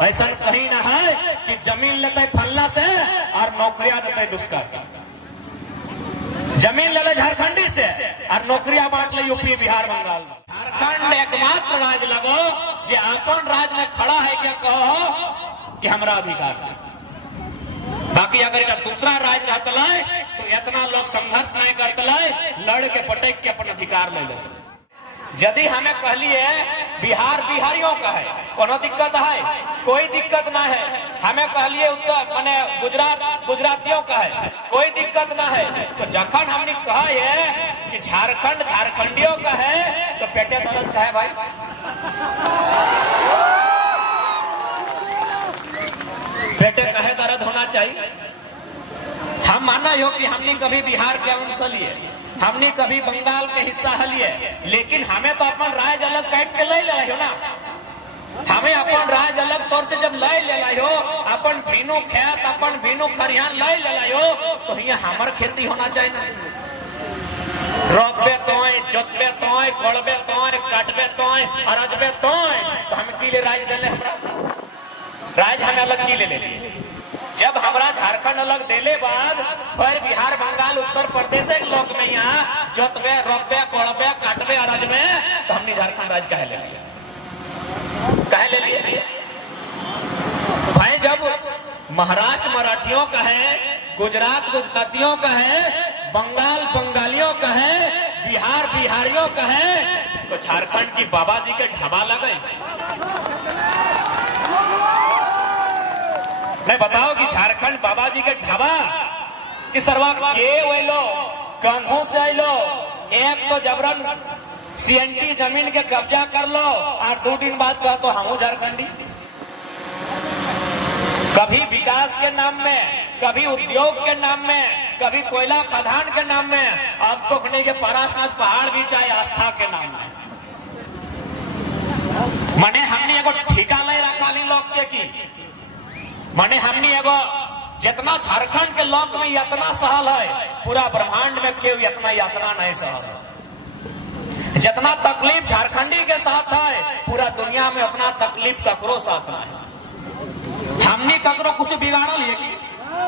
ऐसा कहीं ना है कि जमीन लेते फलना से और नौकरियां देते दुष्कर। जमीन ले ले झारखंडी से और नौकरियां बांट ले यूपी बिहार बंगाल। झारखंड एकमात्र राज्य लगो जो अपन राज्य में खड़ा है क्या कहो कि हमारा अधिकार है। बाकी अगर दूसरा राज्य रहता है तो इतना लोग संघर्ष नहीं करते, लड़ के पटेक के अपन अधिकार ले लेते। यदि हमें कहलिए बिहार बिहारियों का है, कोनो दिक्कत है? कोई दिक्कत ना है। हमें कहलिए उत्तर माने गुजरात गुजरातियों का है, कोई दिक्कत ना है। तो जखन हमने कहा है कि झारखंड झारखंडियों का है तो पेटे दर्द का है भाई। पेटे कहे दर्द होना चाहिए। हम माना हो कि हमने कभी बिहार के अंश लिए, हमने कभी बंगाल के हिस्सा लिए, लेकिन हमें तो अपन राज्य अलग काट के ले रहे हो ना। हमें अपन राज्य अलग तौर से जब ले ले हो, अपन भीनू खेत अपन भीनू खरिहान ले ले हो, तो यहाँ हमार खेती होना चाहिए। रोपबे तो जोतबे तो कोड़बे तो काटबे तो अरजबे तो हम की ले राज्य देले, हमरा राज्य हमें अलग की ले लिए। जब हमारा झारखंड अलग देले बाद फिर बिहार बंगाल उत्तर प्रदेश के लोग में यहाँ जोतबे रोपबे कोड़बे काटबे अरजबे तो हमने झारखंड राज्य कहे ले लिया। कहे ले लिए भाई। जब महाराष्ट्र मराठियों का है, गुजरात गुजरातियों का है, बंगाल बंगालियों का है, बिहार बिहारियों का है, तो झारखंड की बाबा जी के ढाबा लगे। मैं बताओ कि झारखंड बाबा जी के ढाबा कि सरवा के लो कंधों से आई लो, एक तो जबरन सीएनटी जमीन के कब्जा कर लो और 2 दिन बाद कहा तो हम झारखंडी। कभी विकास के नाम में, कभी उद्योग के नाम में, कभी कोयला खदान के नाम में, अब तो खने के पराशनाथ पहाड़ भी चाहे आस्था के नाम में। मने हमने एगो ठिका ले रखा नहीं लोग के की, मने हमने एगो जितना झारखंड के लोग में यातना सहल है, पूरा ब्रह्मांड में केव इतना यातना नहीं सहल है। जितना तकलीफ झारखंडी के साथ है, पूरा दुनिया में उतना तकलीफ ककरो साथ है। हमने ककरो कुछ बिगाड़ल है कि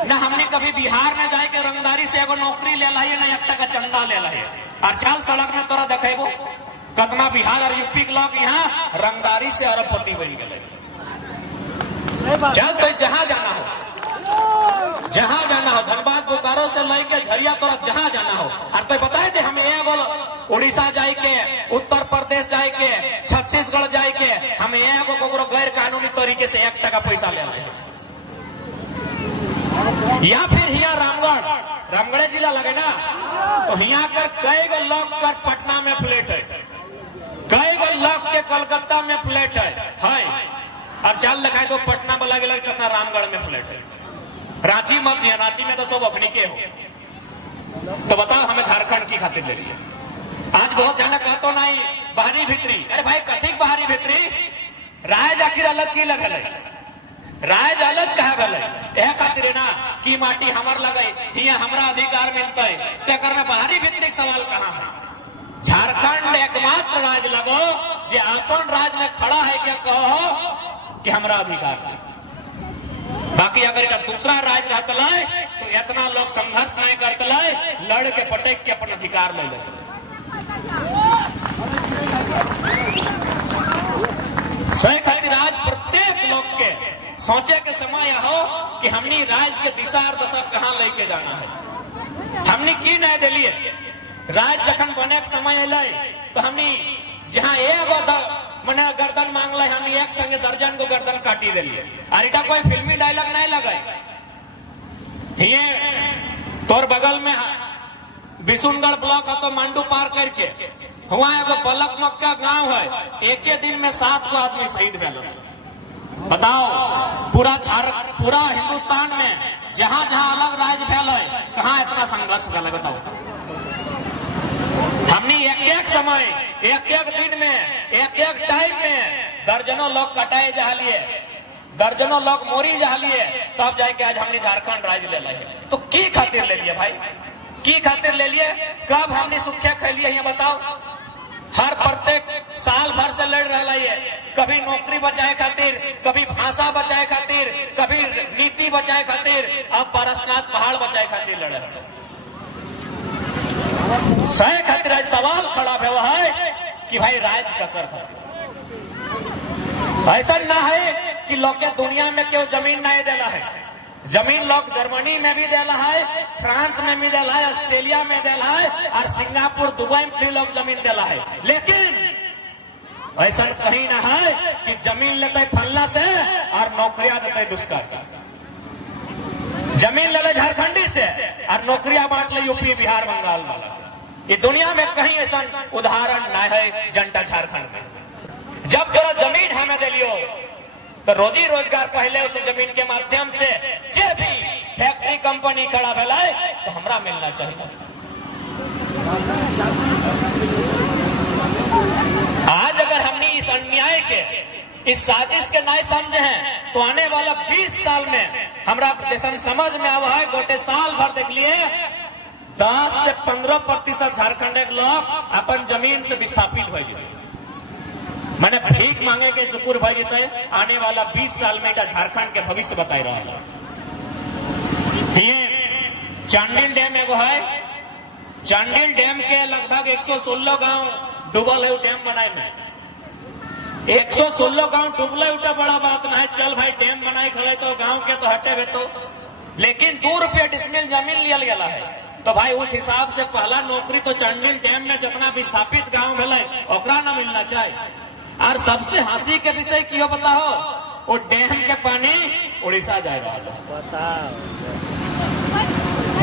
न? हमने कभी बिहार में जाके रंगदारी से एगो नौकरी ले ली, न 1 टका चंदा ले ली। और चल सड़क में तोरा देखेबो कतना बिहार और यूपी के लोग यहाँ रंगदारी से अरबपति बन गए। चल तो जहां जाना हो, जहां जाना हो, धनबाद बोकारो से लेके झरिया तोरा जहां जाना हो। और तो बताए थे हमें एगो उड़ीसा जाए के, उत्तर प्रदेश जाए के, छत्तीसगढ़ जाए के, हमें एगो गैर कानूनी तरीके से 1 टका पैसा ले रहे। या फिर यहाँ रामगढ़ जिला लगे ना, तो यहाँ कर कई गो लोग कर पटना में फ्लैट है, कई गो लोग के कलकत्ता में फ्लैट है। अब चाल लगाए तो पटना वाला के लगे कितना रामगढ़ में फ्लैट है। रांची मत दिया, रांची में तो सब अखनी के हो। तो बताओ हमें झारखंड की खातिर ले लिए। आज बहुत जाना कहतो नहीं बाहरी भीतरी, अरे भाई कथिक बाहरी भीतरी, राज आखिर अलग की लगल है, राज अलग कहा गल है। खातिर ना की माटी हमार लगे, हिया हमरा अधिकार मिलता है, तेकर में बाहरी भीतरी सवाल कहाँ है? झारखंड एकमात्र राज्य लगो जो अपन राज्य में खड़ा है क्या कहो कि हमारा अधिकार है। बाकी अगर दूसरा राज्य रहता है तो इतना लोग संघर्ष नहीं करते, लड़ के पटेक के अपन अधिकार ले लेते। सही खातिर आज प्रत्येक लोग के सोचे के समय हो कि हमने राज्य के दिशा और दशा कहाँ लेके जाना है। हमने की नहीं दिलिए राज्य जखन बने के समय अल तो हमने जहाँ एगो मने गर्दन मांग ले, हमने एक संगे दर्जन को गर्दन काटी दिलिए। और इटा कोई फिल्मी डायलॉग नहीं लगे। ये तोर बगल में बिशुनगढ़ ब्लॉक है तो मांडू पार करके हुआ एगो बलक मक्का गांव है, एक दिन में 7 गो आदमी शहीद भेल। बताओ पूरा हिंदुस्तान में जहां जहां अलग राज्य भेल है, कहाँ इतना संघर्ष भेल? बताओ। हमने एक समय एक दिन में एक टाइम में दर्जनों लोग कटाए जा लिए, दर्जनों लोग मोरी जा लिए, तब जाके आज हमने झारखंड राज्य ले लिया। तो की खातिर ले लिए भाई? की खातिर ले लिए? कब हमने सुखिया खा लिए? बताओ। हर प्रत्येक साल भर से लड़ रहा है कभी नौकरी बचाए खातिर, कभी भाषा बचाए खातिर, कभी नीति बचाए खातिर, अब पारसनाथ पहाड़ बचाए खातिर लड़े। सह खातिर सवाल खड़ा हुआ है कि भाई राज का कर खातिर ऐसा ना है कि लोग के दुनिया में क्यों जमीन नहीं देला है। जमीन लोग जर्मनी में भी देला है, फ्रांस में भी देला है, ऑस्ट्रेलिया में देला है, और सिंगापुर दुबई में भी लोग जमीन देला है। लेकिन ऐसा कहीं ना है कि जमीन लेते फलना से और नौकरियां देते दुष्कर। जमीन ले झारखंडी से और नौकरियां बांट ले यूपी बिहार बंगाल वाला। ये दुनिया में कहीं ऐसा उदाहरण ना है जनता झारखंड में। जब जरा जमीन हमें दे लियो तो रोजी रोजगार पहले उस जमीन के माध्यम से जे भी फैक्ट्री कंपनी खड़ा भेला तो हमरा मिलना चाहिए। आज अगर हमने इस अन्याय के, इस साजिश के नहीं समझे हैं तो आने वाला 20 साल में हमरा जैसा समझ में आवा है, गोटे साल भर देख लिए 10 से 15% झारखंड के लोग अपन जमीन से विस्थापित हो गए। मैंने भीख मांगे के चुकुर भाई जीते आने वाला 20 साल में झारखंड के भविष्य बताई रहा है। ये चांडिल डैम एगो है, चांडिल डैम के लगभग 116 गांव डूबल है। डैम बनाए में 116 गांव डूबले उठा बड़ा बात ना है। चल भाई डैम बनाए खड़े तो गांव के तो हटे हुए तो, लेकिन 2 रुपया डिसमिल जमीन लिया गया है। तो भाई उस हिसाब से पहला नौकरी तो चांडिल डैम में जितना विस्थापित गांव मिले ओकरा ना मिलना चाहिए। और सबसे हंसी के विषय क्यों बताओ, वो डैम के पानी उड़ीसा जाए रहा।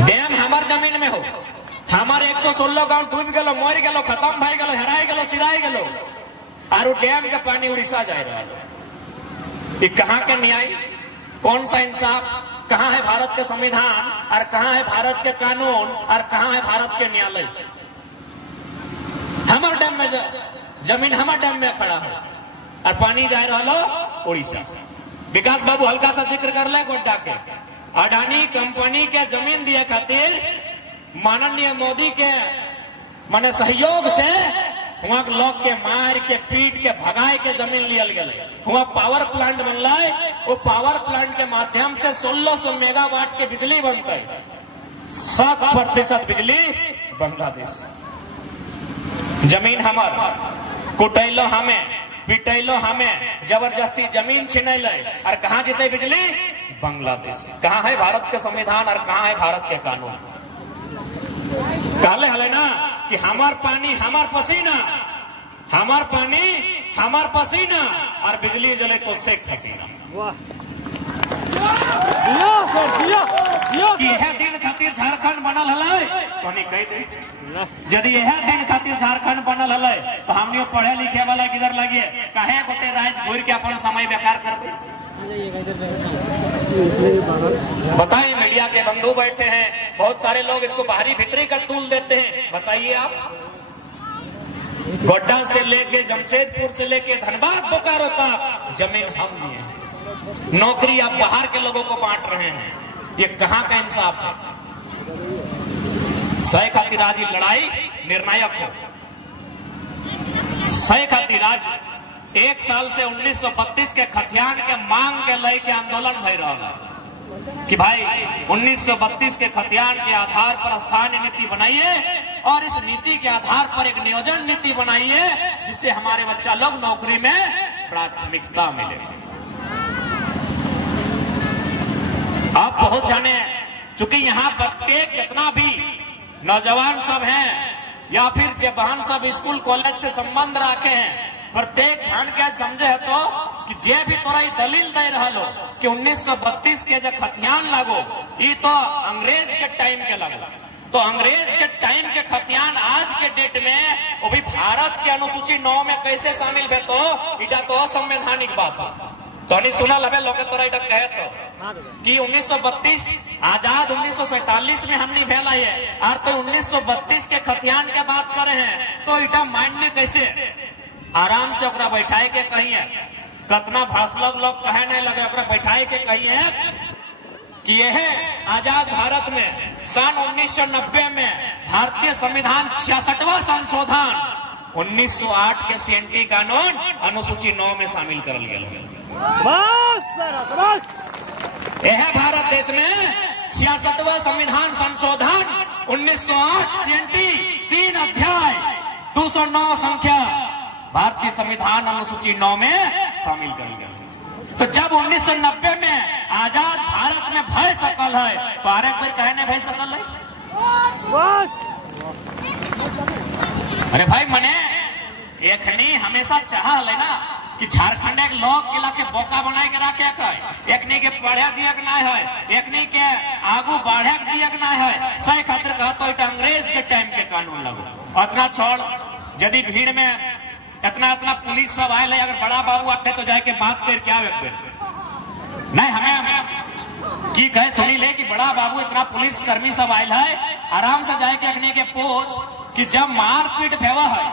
डैम हमार जमीन में हो, हमारे 116 गांव डूब गलो, मर गलो, खत्म भाई गलो, हराई गलो, सिराई गलो, और वो डैम के पानी उड़ीसा जाए रहा। ये कहाँ के न्याय, कौन सा इंसाफ, कहाँ है भारत के संविधान, और कहाँ है भारत के कानून, और कहाँ है भारत के न्यायालय। हमारे डैम में जमीन हमारे डैम में खड़ा है और पानी जा रहा उड़ीसा। विकास बाबू हल्का सा जिक्र कर ले गोड्डा के अडानी कंपनी के जमीन दिए खातिर माननीय मोदी के माने सहयोग से वहां लोग के मार के पीट के भगाए के जमीन लियल गए। वहां पावर प्लांट बनला है, वो पावर प्लांट के माध्यम से 1600 मेगावाट के बिजली बनता है। 7% बिजली बांग्लादेश। जमीन हमार, कुटैलो हमें, पिटैलो हमें, जबरदस्ती जमीन छिनैल और कहाँ जीते बिजली बांग्लादेश। कहाँ है भारत के संविधान और कहाँ है भारत के कानून। कहले हले ना कि हमार पानी हमार पसीना, हमार पानी हमार पसीना, और बिजली जले तो शेख हसीना। कि यह दिन खातिर झारखंड बनल हलै तो नहीं कह दे, यदि यह दिन खातिर झारखंड बनल हलै तो हमने पढ़े लिखे वाला किधर लगे, कहे गोटे राज घूर के अपन समय बेकार करते। बताइए, मीडिया के बंधु बैठे हैं, बहुत सारे लोग इसको बाहरी भीतरी का तूल देते हैं। बताइए आप, गोड्डा से लेके जमशेदपुर से लेके धनबाद बोकारो तक जमीन हम लिए हैं, नौकरी आप बाहर के लोगों को बांट रहे हैं। ये कहां का इंसाफ है। सह खातिर आज लड़ाई निर्णायक हो। सह खातिर आज 1 साल से 1932 के खतियान के मांग के लय के आंदोलन भय रहा कि भाई 1932 के खतियान के आधार पर स्थानीय नीति बनाइए और इस नीति के आधार पर एक नियोजन नीति बनाइए जिससे हमारे बच्चा लोग नौकरी में प्राथमिकता मिले। आप बहुत जाने, चूंकि यहाँ प्रत्येक जितना भी नौजवान सब हैं या फिर जो बहन सब स्कूल कॉलेज से संबंध रखे हैं, प्रत्येक जान के समझे है तो कि जे भी तोरा दलील दे रहा लो कि 1932 के जो खतियान लागो ये तो अंग्रेज के टाइम के लगो, तो अंग्रेज के टाइम के खतियान आज के डेट में वो भी भारत के अनुसूची 9 में कैसे शामिल है, तो इटा तो असंवैधानिक बात हो। तो नहीं सुना लगे लोग तोरा इटा कहे तो कि 1932 आजाद 1947 में हमने भेला है और तो 1932 के खतियान के बात करे हैं तो इटा माइंड में कैसे आराम से ओकरा बैठाए के कही है। कतना भाषण लोग कहे नहीं लगे, ओकरा बैठाए के कही है कि यह आजाद भारत में सन 1990 में भारतीय संविधान 66वां संशोधन 1908 के सीएनटी कानून अनुसूची 9 में शामिल करल गया। यह भारत देश में 66वां संविधान संशोधन 1908 सीएनटी 3 अध्याय 209 संख्या भारतीय संविधान अनुसूची 9 में शामिल कर गया। तो जब 1990 में आजाद भारत में भय सकल है तो आरे कोई कहने भय सकल है। अरे भाई मने एकनी हमेशा चाह ले ना कि झारखंड एक लोक किला के बोका बनाए के रखे एकनी के पढ़े दिया ना है, एकनी के आगू बढ़े दिया ना है। सही खातिर कहा तो अंग्रेज के टाइम के कानून लगो अतना छोड़। यदि भीड़ में इतना पुलिस सब आये, अगर बड़ा बाबू आते तो जाके बात कर क्या नहीं हमें की कहे सुनी ले कि बड़ा बाबू इतना पुलिस कर्मी सब आये है, आराम से जाके अग्नि के पूछ कि जब मारपीट भेवा है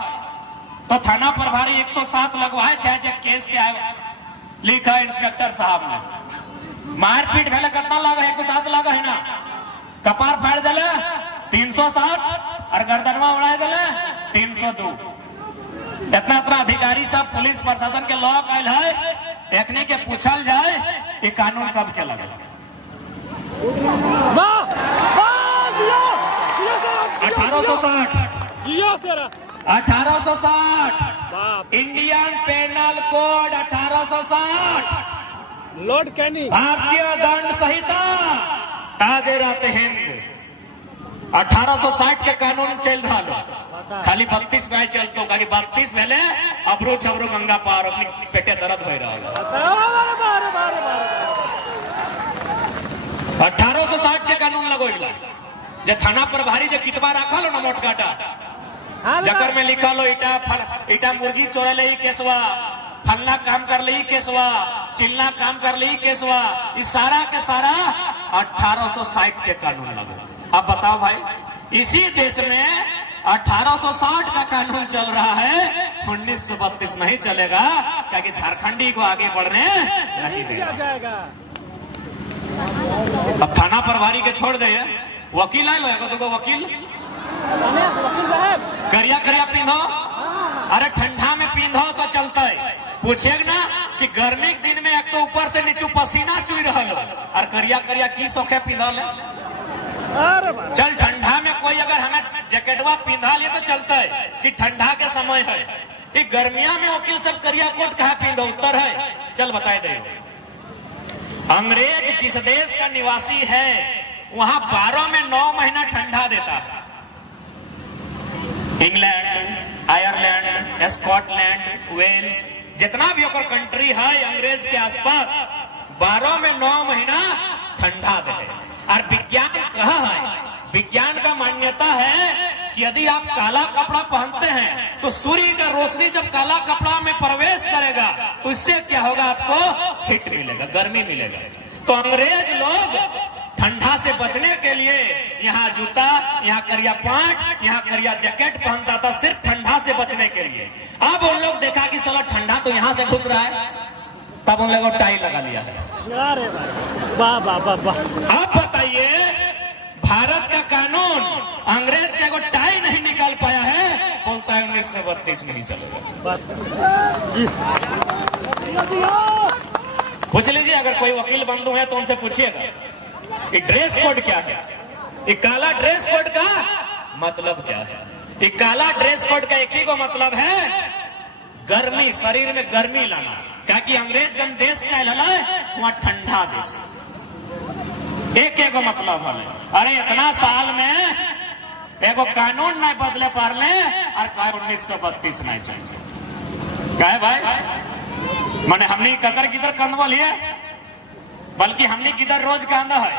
तो थाना प्रभारी 107 लगवाए, चाहे जब केस के आए लिखा है इंस्पेक्टर साहब ने। मारपीट भेले कितना लगा? 107 लगा है ना। कपार फाड़ दिले 307 और गर्दनवा उड़ा दिले 302। इतना अधिकारी सब पुलिस प्रशासन के लोग आये है, देखने के पूछल जाए ये कानून कब के लगे? 1860 इंडियन पेनल कोड 1860 लॉर्ड कैनी भारतीय दंड संहिता ताजे रहते हिंद 1860 के कानून चल रहा लो। खाली 32 नहीं चलते, खाली 32 पहले अबरू छबरू गंगा पार अपनी पेटे दर्द हो रहा है। 1860 के कानून लगो जे थाना प्रभारी जे कितबा रखा लो ना मोटकाटा जकर में लिखा लो इटा मुर्गी चोरे ले केसवा, फलना काम कर ली केसवा, चिल्ला काम कर ली केसवा, इस सारा के सारा 1860 के कानून लगो। अब बताओ भाई, इसी देश में 1860 का कानून चल रहा है, 1932 नहीं चलेगा क्योंकि झारखंडी को आगे बढ़ने नहीं देगा। अब थाना प्रभारी के छोड़ जाइए, वकील आए लो तो वकील करिया करिया पींधो, अरे ठंडा में पींधो तो चलता है। पूछेगा ना कि गर्मी के दिन में एक तो ऊपर से नीचे पसीना चुई रहा लो और करिया करिया की सौखे पींधो ले। चल ठंडा में कोई अगर हमें जैकेटवा पींधा ले तो चलता है कि ठंडा के समय है। ये गर्मिया में वकील सब करिया कोट कहा पींधो उत्तर है। चल बताए दे, अंग्रेज जिस देश का निवासी है वहां 12 में 9 महीना ठंडा देता है। इंग्लैंड, आयरलैंड, स्कॉटलैंड, वेल्स, जितना भी ओकर कंट्री है अंग्रेज के आसपास 12 में 9 महीना ठंडा दे। और विज्ञान कहा है, विज्ञान का मान्यता है कि यदि आप काला कपड़ा पहनते हैं तो सूर्य का रोशनी जब काला कपड़ा में प्रवेश करेगा तो इससे क्या होगा? आपको हीट मिलेगा, गर्मी मिलेगा। तो अंग्रेज लोग ठंडा से बचने के लिए यहाँ जूता, यहाँ करिया पैंट, यहाँ करिया जैकेट पहनता था, सिर्फ ठंडा से बचने के लिए। अब उन लोग देखा कि साला ठंडा तो यहाँ से घुस रहा है, तब उन लोगों टाई लगा लिया है। वाह वाह वाह वाह। अब बताइए, भारत का कानून अंग्रेज का एगो टाई नहीं निकाल पाया है, बोलता है 1932 में ही चलेगा। पूछ लीजिए, अगर कोई वकील बंधु है तो उनसे पूछिएगा ये ड्रेस कोड क्या है, ये काला ड्रेस कोड का मतलब क्या है। ये काला ड्रेस कोड का एक ही को मतलब है गर्मी, शरीर में गर्मी लाना। क्या कि अंग्रेज जब देश चल वहां ठंडा देश, एक एक मतलब है। अरे इतना साल में एगो कानून नहीं बदले पारले और कहा 1932 नहीं चाहिए। क्या है भाई, मैंने हमने ककर किधर कंधवा लिए, बल्कि हमने किधर रोज कांदा है,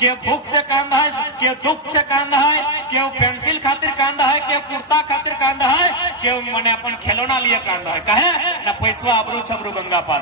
के भूख से कांदा है, के दुख से कांदा है, के पेंसिल खातिर कांदा है, के कुर्ता खातिर कांदा है, के मैंने अपन खिलौना लिए कांदा है। कहे ना पैसा अबरू छबरू गंगा पार